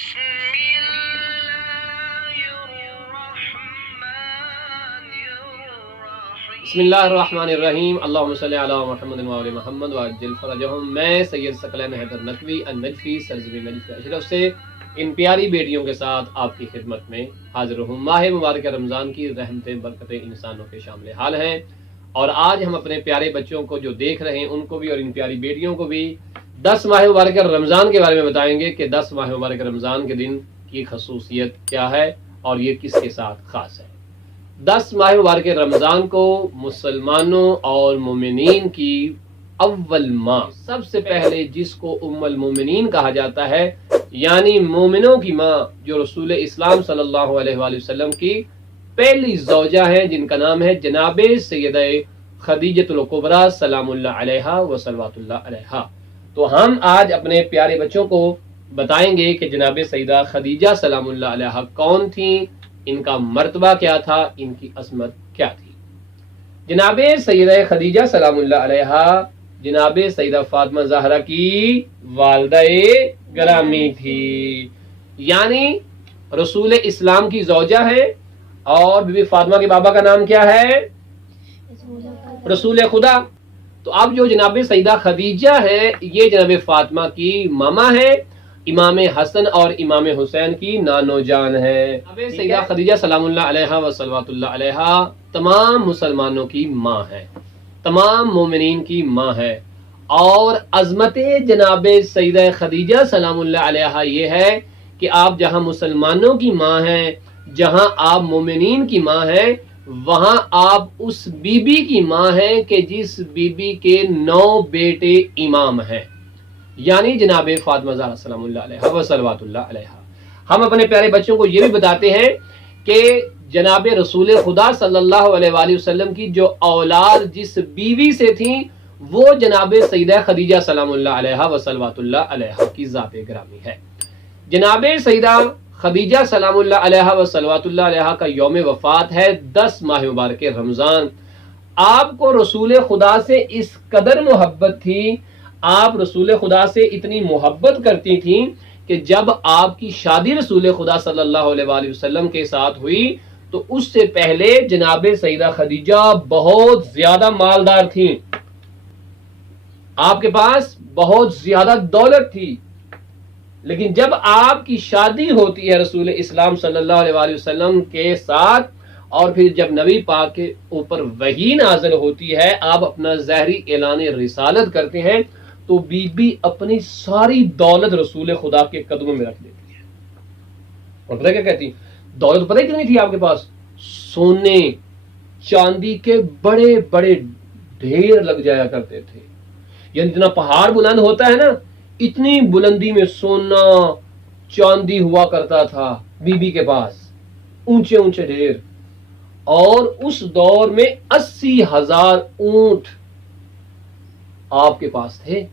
بسم اللہ الرحمن الرحیم، اللہم صلی علی محمد و آل محمد وعجل فرجہم۔ میں سید ثقلین حیدر نقوی النجفی سرزمین نجف اشرف سے ان پیاری بیٹیوں کے ساتھ آپ کی خدمت میں حاضر ہوں۔ ماہ مبارک رمضان کی رحمتیں برکتیں انسانوں کے شامل حال ہیں، اور آج ہم اپنے پیارے بچوں کو جو دیکھ رہے ہیں ان کو بھی اور ان پیاری بیٹیوں کو بھی 10 ماہ مبارک رمضان کے بارے میں بتائیں گے کہ 10 ماہ مبارک رمضان کے دن کی خصوصیت کیا ہے اور یہ کس کے ساتھ خاص ہے۔ 10 ماہ مبارک رمضان کو مسلمانوں اور مومنین کی اول ماہ، سب سے پہلے جس کو ام المومنین کہا جاتا ہے، یعنی مومنوں کی ماں، جو رسول اسلام صلی اللہ علیہ وآلہ وسلم کی پہلی زوجہ ہیں، جن کا نام ہے جناب سیدہ خدیجۃ الکبریٰ سلام اللہ علیہا و صلوات اللہ علیہا۔ تو ہم آج اپنے پیارے بچوں کو بتائیں گے کہ جناب سیدہ خدیجہ سلام اللہ علیہا کون تھیں، ان کا مرتبہ کیا تھا، ان کی عظمت کیا تھی۔ جناب سیدہ خدیجہ سلام اللہ علیہا جناب سیدہ فاطمہ زہرا کی والدہ گرامی تھی، یعنی رسول اسلام کی زوجہ ہے، اور بی بی فاطمہ کے بابا کا نام کیا ہے؟ رسول خدا۔ تو اب جو جناب سیدہ خدیجہ ہے، یہ جناب فاطمہ کی ماما ہے، امام حسن اور امام حسین کی نانو جان ہے۔ سیدہ خدیجہ سلام اللہ علیہا و صلوات اللہ علیہا تمام مسلمانوں کی ماں ہے، تمام مومنین کی ماں ہے، اور عظمت جناب سیدہ خدیجہ سلام اللہ علیہا یہ ہے کہ آپ جہاں مسلمانوں کی ماں ہیں، جہاں آپ مومنین کی ماں ہیں، وہاں آپ اس بی بی کی ماں ہیں کہ جس بی بی کے 9 بیٹے امام ہیں، یعنی جناب فاطمہ زہرا سلام اللہ علیہا و صلوات اللہ علیہا۔ ہم اپنے پیارے بچوں کو یہ بھی بتاتے ہیں کہ جناب رسول خدا صلی اللہ علیہ وآلہ وسلم کی جو اولاد جس بیوی سے تھیں، وہ جناب سیدہ خدیجہ سلام اللہ علیہا و صلوات اللہ علیہا کی ذات گرامی ہے۔ جناب سیدہ خدیجہ سلام اللہ علیہا و صلوات اللہ علیہا کا یوم وفات ہے 10 ماہ مبارک رمضان۔ آپ کو رسول خدا سے اس قدر محبت تھی، آپ رسول خدا سے اتنی محبت کرتی تھیں کہ جب آپ کی شادی رسول خدا صلی اللہ علیہ وآلہ وسلم کے ساتھ ہوئی تو اس سے پہلے جناب سیدہ خدیجہ بہت زیادہ مالدار تھیں، آپ کے پاس بہت زیادہ دولت تھی، لیکن جب آپ کی شادی ہوتی ہے رسول اسلام صلی اللہ علیہ وآلہ وسلم کے ساتھ، اور پھر جب نبی پاک کے اوپر وحی نازل ہوتی ہے، آپ اپنا ظاہری اعلان رسالت کرتے ہیں، تو بی بی اپنی ساری دولت رسول خدا کے قدموں میں رکھ دیتی ہے۔ اور پتہ کیا کہتی؟ دولت پتہ کتنی تھی آپ کے پاس؟ سونے چاندی کے بڑے بڑے ڈھیر لگ جایا کرتے تھے، یعنی جتنا پہاڑ بلند ہوتا ہے نا، اتنی بلندی میں سونا چاندی ہوا کرتا تھا بی بی کے پاس، اونچے اونچے ڈھیر، اور اس دور میں 80,000 اونٹ آپ کے پاس تھے،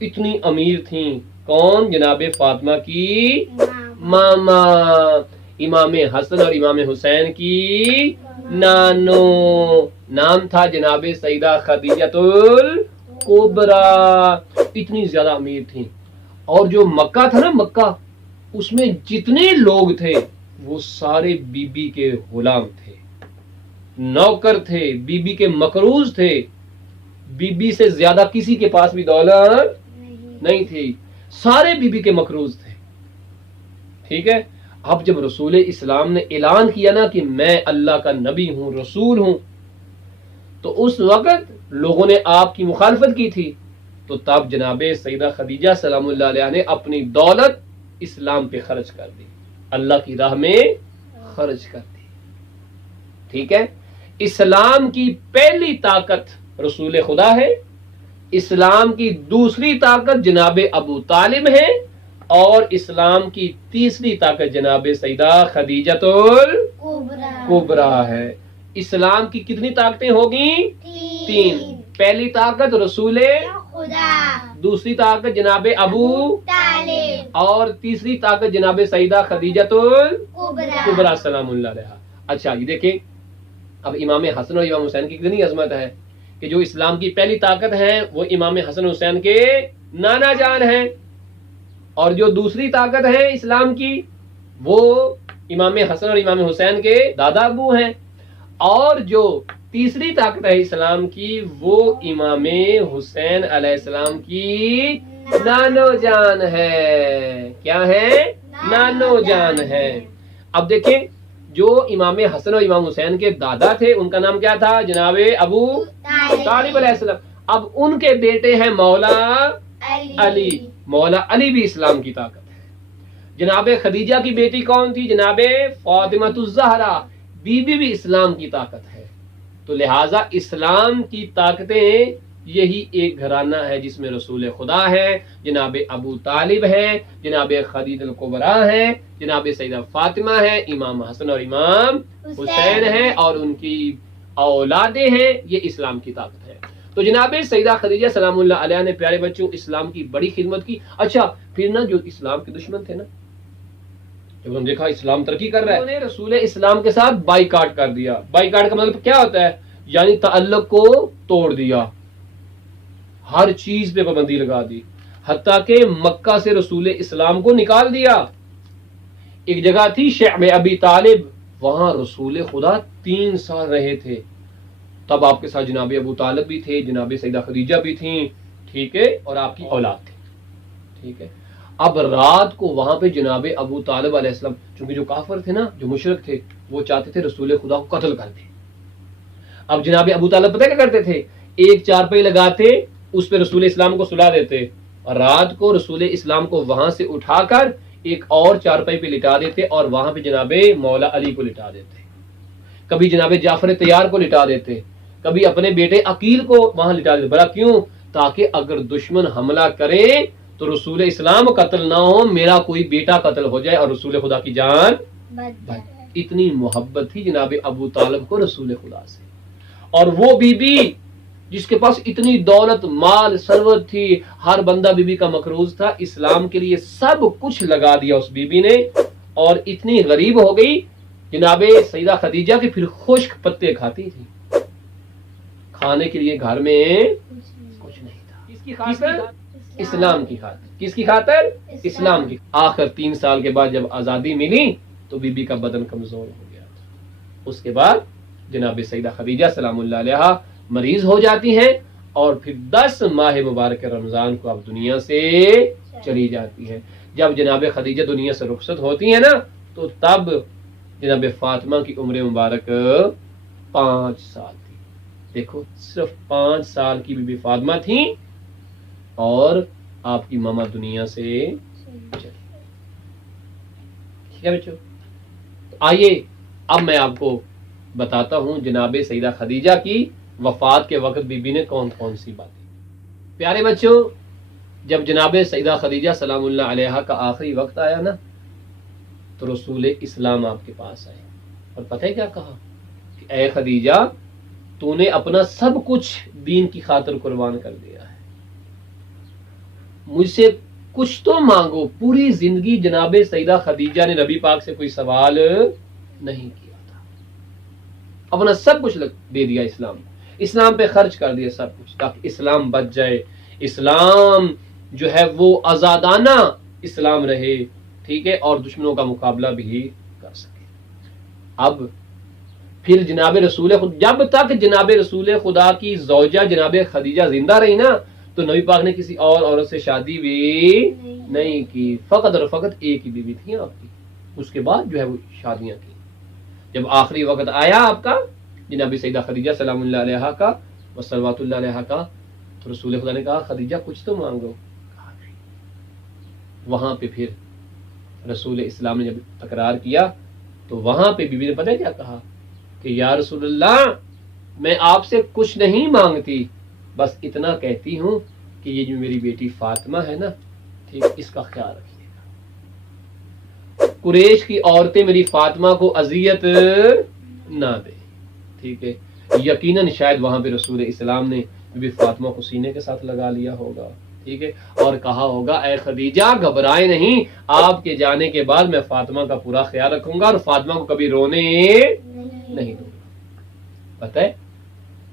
اتنی امیر تھیں۔ کون؟ جناب فاطمہ کی ماما، امام حسن اور امام حسین کی نانو، نام تھا جناب سیدہ خدیجۃ الکبریٰ، اتنی زیادہ امیر تھیں۔ اور جو مکہ تھا نا، مکہ، اس میں جتنے لوگ تھے وہ سارے بی بی کے غلام تھے، نوکر تھے، بی بی کے مقروض تھے، بی بی سے زیادہ کسی کے پاس بھی دولت نہیں تھی، سارے بی بی کے مقروض تھے۔ ٹھیک ہے، اب جب رسول اسلام نے اعلان کیا نا کہ میں اللہ کا نبی ہوں، رسول ہوں، تو اس وقت لوگوں نے آپ کی مخالفت کی تھی، تو تب جناب سیدہ خدیجہ سلام اللہ علیہ نے اپنی دولت اسلام پہ خرچ کر دی، اللہ کی راہ میں خرچ کر دی۔ ٹھیک ہے، اسلام کی پہلی طاقت رسول خدا ہے، اسلام کی دوسری طاقت جناب ابو طالب ہے، اور اسلام کی تیسری طاقت جناب سیدہ خدیجۃ الکبریٰ ہے۔ اسلام کی کتنی طاقتیں ہوگی؟ 3۔ پہلی طاقت رسول خدا، دوسری طاقت جناب ابو طالب، اور تیسری طاقت جناب سیدہ خدیجۃ الکبریٰ سلام اللہ علیہا۔ اچھا یہ دیکھیں، اب امام حسن اور امام حسین کی کتنی عظمت ہے کہ جو اسلام کی پہلی طاقت ہے وہ امام حسن حسین کے نانا جان ہیں۔ اور جو دوسری طاقت ہے اسلام کی وہ امام حسن اور امام حسین کے دادا ابو ہیں، اور جو تیسری طاقت ہے اسلام کی وہ امام حسین علیہ السلام کی نانو جان ہے۔ کیا ہے؟ نانو جان ہے۔ اب دیکھیں جو امام حسن اور امام حسین کے دادا تھے ان کا نام کیا تھا؟ جناب ابو طالب علیہ السلام۔ اب ان کے بیٹے ہیں مولا علی۔ مولا علی بھی اسلام کی طاقت ہے۔ جناب خدیجہ کی بیٹی کون تھی؟ جناب فاطمہ الزہرا، بیوی بھی اسلام کی طاقت ہے۔ تو لہٰذا اسلام کی طاقتیں یہی ایک گھرانہ ہے جس میں رسول خدا ہے، جناب ابو طالب ہے، جناب خدیجہ الکبریٰ ہے، جناب سیدہ فاطمہ ہے، امام حسن اور امام حسین ہیں اور ان کی اولادیں ہیں۔ یہ اسلام کی طاقت ہے۔ تو جناب سیدہ خدیجہ سلام اللہ علیہ نے پیارے بچوں اسلام کی بڑی خدمت کی۔ اچھا پھر نا جو اسلام کے دشمن تھے نا، جب ہم دیکھا اسلام ترقی کر رہا ہے، انہوں نے رسول اسلام کے ساتھ بائیکاٹ کر دیا۔ بائیکاٹ کا مطلب کیا ہوتا ہے؟ یعنی تعلق کو توڑ دیا، ہر چیز پہ پابندی لگا دی، حتیٰ کہ مکہ سے رسول اسلام کو نکال دیا۔ ایک جگہ تھی شعب ابی طالب، وہاں رسول خدا 3 سال رہے تھے۔ تب آپ کے ساتھ جناب ابو طالب بھی تھے، جناب سیدہ خدیجہ بھی تھیں، ٹھیک ہے، اور آپ کی اولاد تھی، ٹھیک ہے۔ اب رات کو وہاں پہ جناب ابو طالب علیہ السلام، چونکہ جو کافر تھے نا، جو مشرک تھے، وہ چاہتے تھے رسول خدا کو قتل کر دیں۔ اب جناب ابو طالب پتہ کیا کرتے تھے؟ ایک چارپائی لگاتے، اس پہ رسول اسلام کو سلا دیتے، اور رات کو رسول اسلام کو وہاں سے اٹھا کر ایک اور چارپائی پہ لٹا دیتے اور وہاں پہ جناب مولا علی کو لٹا دیتے، کبھی جناب جعفر طیار کو لٹا دیتے، کبھی اپنے بیٹے عقیل کو وہاں لٹا دیتے۔ بڑا کیوں؟ تاکہ اگر دشمن حملہ کرے تو رسول اسلام قتل نہ ہو، میرا کوئی بیٹا قتل ہو جائے اور رسول خدا کی جان بچ۔ اتنی محبت تھی جناب ابو طالب کو رسول خدا سے۔ اور وہ بی بی جس کے پاس اتنی دولت، مال، ثروت تھی، ہر بندہ بی بی کا مقروض تھا، اسلام کے لیے سب کچھ لگا دیا اس بی بی نے، اور اتنی غریب ہو گئی جناب سیدہ خدیجہ کی پھر خشک پتے کھاتی تھی، کھانے کے لیے گھر میں کچھ نہیں تھا۔ کس کی خاطر؟ اسلام کی خاطر۔ کس کی خاطر؟ اسلام کی۔ آخر 3 سال کے بعد جب آزادی ملی تو بی بی کا بدن کمزور ہو گیا تھا۔ اس کے بعد جناب سیدہ خدیجہ سلام اللہ علیہ مریض ہو جاتی ہیں اور پھر 10 ماہ مبارک رمضان کو اب دنیا سے چلی جاتی ہیں۔ جب جناب خدیجہ دنیا سے رخصت ہوتی ہیں نا تو تب جناب فاطمہ کی عمر مبارک 5 سال تھی۔ دیکھو صرف 5 سال کی بی بی فاطمہ تھیں اور آپ کی ماما دنیا سے چلی۔ ٹھیک ہے بچوں، آئیے اب میں آپ کو بتاتا ہوں جناب سیدہ خدیجہ کی وفات کے وقت بی بی نے کون کون سی باتیں۔ پیارے بچوں، جب جناب سیدہ خدیجہ سلام اللہ علیہ کا آخری وقت آیا نا تو رسول اسلام آپ کے پاس آئے اور پتہ ہے کیا کہا کہ اے خدیجہ، تو نے اپنا سب کچھ دین کی خاطر قربان کر دیا ہے، مجھ سے کچھ تو مانگو۔ پوری زندگی جناب سیدہ خدیجہ نے نبی پاک سے کوئی سوال نہیں کیا تھا، اپنا سب کچھ دے دیا اسلام کو، اسلام پہ خرچ کر دیا سب کچھ تاکہ اسلام بچ جائے، اسلام جو ہے وہ آزادانہ اسلام رہے، ٹھیک ہے، اور دشمنوں کا مقابلہ بھی کر سکے۔ اب پھر جناب رسول خدا، جب تک جناب رسول خدا کی زوجہ جناب خدیجہ زندہ رہی نا تو نبی پاک نے کسی اور عورت سے شادی بھی نہیں کی، فقط اور فقط ایک ہی بیوی تھی آپ کی، اس کے بعد جو ہے وہ شادیاں کی۔ جب آخری وقت آیا آپ کا جناب سیدہ خدیجہ سلام اللہ علیہ کا وصلوات اللہ علیہ کا تو رسول خدا نے کہا خدیجہ کچھ تو مانگو۔ وہاں پہ پھر رسول اسلام نے جب تکرار کیا تو وہاں پہ بی بی نے پتہ کیا کہا کہ یا رسول اللہ، میں آپ سے کچھ نہیں مانگتی، بس اتنا کہتی ہوں کہ یہ جو میری بیٹی فاطمہ ہے نا، ٹھیک، اس کا خیال رکھیے گا، قریش کی عورتیں میری فاطمہ کو اذیت نہ دے، ٹھیک ہے۔ یقیناً شاید وہاں پہ رسول اسلام نے بی بی فاطمہ کو سینے کے ساتھ لگا لیا ہوگا، ٹھیک ہے، اور کہا ہوگا اے خدیجہ گھبرائے نہیں، آپ کے جانے کے بعد میں فاطمہ کا پورا خیال رکھوں گا اور فاطمہ کو کبھی رونے نہیں دوں گا۔ پتہ ہے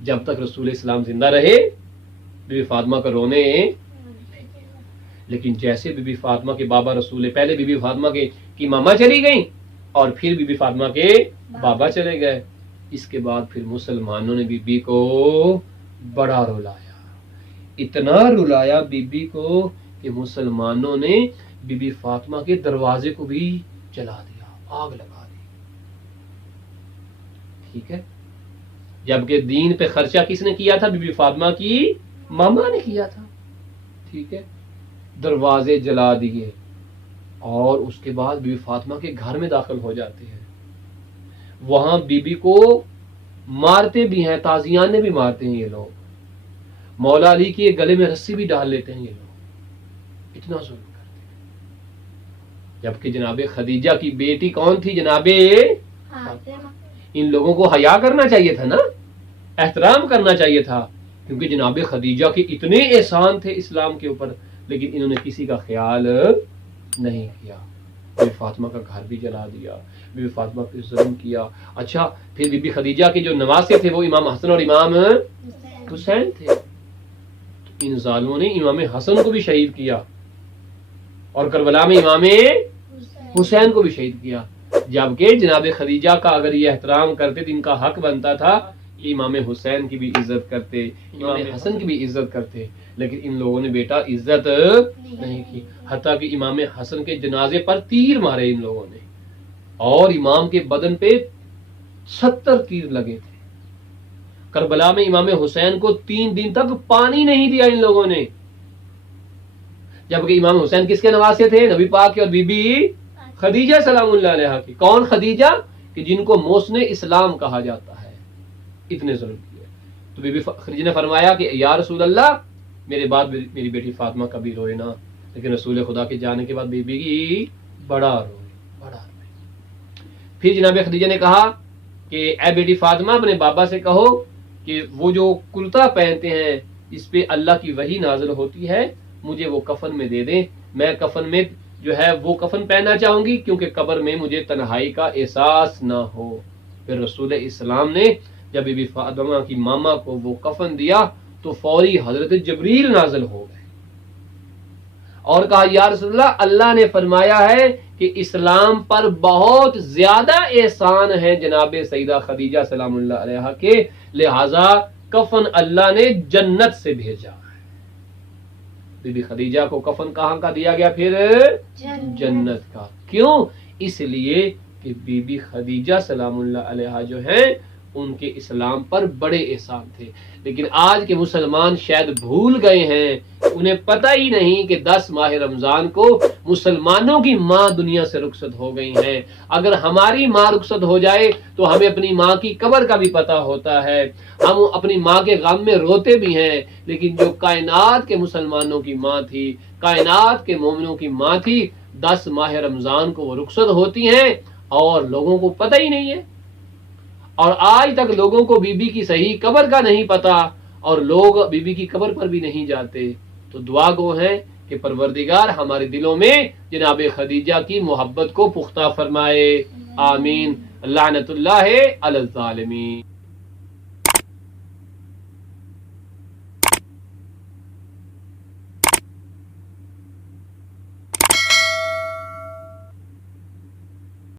جب تک رسول اسلام زندہ رہے بی بی فاطمہ کا رونے، لیکن جیسے بی بی فاطمہ کے بابا رسول پہلے بی بی فاطمہ کی ماما چلی گئیں اور پھر بی بی فاطمہ کے بابا چلے گئے، اس کے بعد پھر مسلمانوں نے بی بی کو بڑا رلایا، اتنا رلایا بی بی کو کہ مسلمانوں نے بی بی فاطمہ کے دروازے کو بھی جلا دیا، آگ لگا دی، ٹھیک ہے۔ جبکہ دین پہ خرچہ کس نے کیا تھا؟ بی بی فاطمہ کی ماما نے کیا تھا، ٹھیک ہے۔ دروازے جلا دیے اور اس کے بعد بی بی فاطمہ کے گھر میں داخل ہو جاتے ہیں، وہاں بی بی کو مارتے بھی ہیں، تازیانے بھی مارتے ہیں یہ لوگ، مولا علی کے گلے میں رسی بھی ڈال لیتے ہیں یہ لوگ، اتنا ظلم کرتے ہیں۔ جبکہ جناب خدیجہ کی بیٹی کون تھی؟ جناب ان لوگوں کو حیا کرنا چاہیے تھا نا، احترام کرنا چاہیے تھا، کیونکہ جناب خدیجہ کے اتنے احسان تھے اسلام کے اوپر، لیکن انہوں نے کسی کا خیال نہیں کیا، بی بی فاطمہ کا گھر بھی جلا دیا، بی بی فاطمہ پہ ظلم کیا۔ اچھا پھر بی بی خدیجہ کے جو نواسے تھے وہ امام حسن اور امام حسین تھے، تو ان ظالموں نے امام حسن کو بھی شہید کیا اور کربلا میں امام حسین کو بھی شہید کیا، جبکہ جناب خدیجہ کا اگر یہ احترام کرتے تو ان کا حق بنتا تھا کہ امام حسین کی بھی عزت کرتے، امام حسن کی بھی عزت کرتے، لیکن ان لوگوں نے بیٹا عزت نہیں کی، حتیٰ کہ امام حسن کے جنازے پر تیر مارے ان لوگوں نے، اور امام کے بدن پہ 70 تیر لگے تھے۔ کربلا میں امام حسین کو 3 دن تک پانی نہیں دیا ان لوگوں نے، جبکہ امام حسین کس کے نواسے تھے؟ نبی پاک کے اور بی بی خدیجہ سلام اللہ علیہا کی۔ کون خدیجہ؟ کہ جن کو محسن اسلام کہا جاتا ہے، اتنے ظلم کیے۔ تو بی بی خدیجہ نے فرمایا کہ یا رسول اللہ میرے بعد میری بیٹی فاطمہ کبھی روئے نہ، لیکن رسول خدا کے جانے کے بعد بی بی کی بڑا روئے۔ پھر جناب خدیجہ نے کہا کہ اے بیٹی فاطمہ اپنے بابا سے کہو کہ وہ جو کرتا پہنتے ہیں اس پہ اللہ کی وحی نازل ہوتی ہے، مجھے وہ کفن میں دے دیں، میں کفن میں جو ہے وہ کفن پہننا چاہوں گی، کیونکہ قبر میں مجھے تنہائی کا احساس نہ ہو۔ پھر رسول اسلام نے جب بی بی فاطمہ کی ماما کو وہ کفن دیا تو فوری حضرت جبریل نازل ہو گئے اور کہا یا رسول اللہ، اللہ نے فرمایا ہے کہ اسلام پر بہت زیادہ احسان ہے جناب سیدہ خدیجہ سلام اللہ علیہا کے، لہذا کفن اللہ نے جنت سے بھیجا ہے۔ بی بی خدیجہ کو کفن کہاں کا دیا گیا؟ پھر جنت کا۔ کیوں؟ اس لیے کہ بی بی خدیجہ سلام اللہ علیہا جو ہیں ان کے اسلام پر بڑے احسان تھے، لیکن آج کے مسلمان شاید بھول گئے ہیں، انہیں پتہ ہی نہیں کہ 10 ماہ رمضان کو مسلمانوں کی ماں دنیا سے رخصت ہو گئی ہیں۔ اگر ہماری ماں رخصت ہو جائے تو ہمیں اپنی ماں کی قبر کا بھی پتہ ہوتا ہے، ہم اپنی ماں کے غم میں روتے بھی ہیں، لیکن جو کائنات کے مسلمانوں کی ماں تھی، کائنات کے مومنوں کی ماں تھی، 10 ماہ رمضان کو وہ رخصت ہوتی ہیں اور لوگوں کو پتہ ہی نہیں ہے، اور آج تک لوگوں کو بی بی کی صحیح قبر کا نہیں پتا اور لوگ بی بی کی قبر پر بھی نہیں جاتے۔ تو دعا گو ہیں کہ پروردگار ہمارے دلوں میں جناب خدیجہ کی محبت کو پختہ فرمائے، آمین۔ لعنت اللہ علی الظالمین۔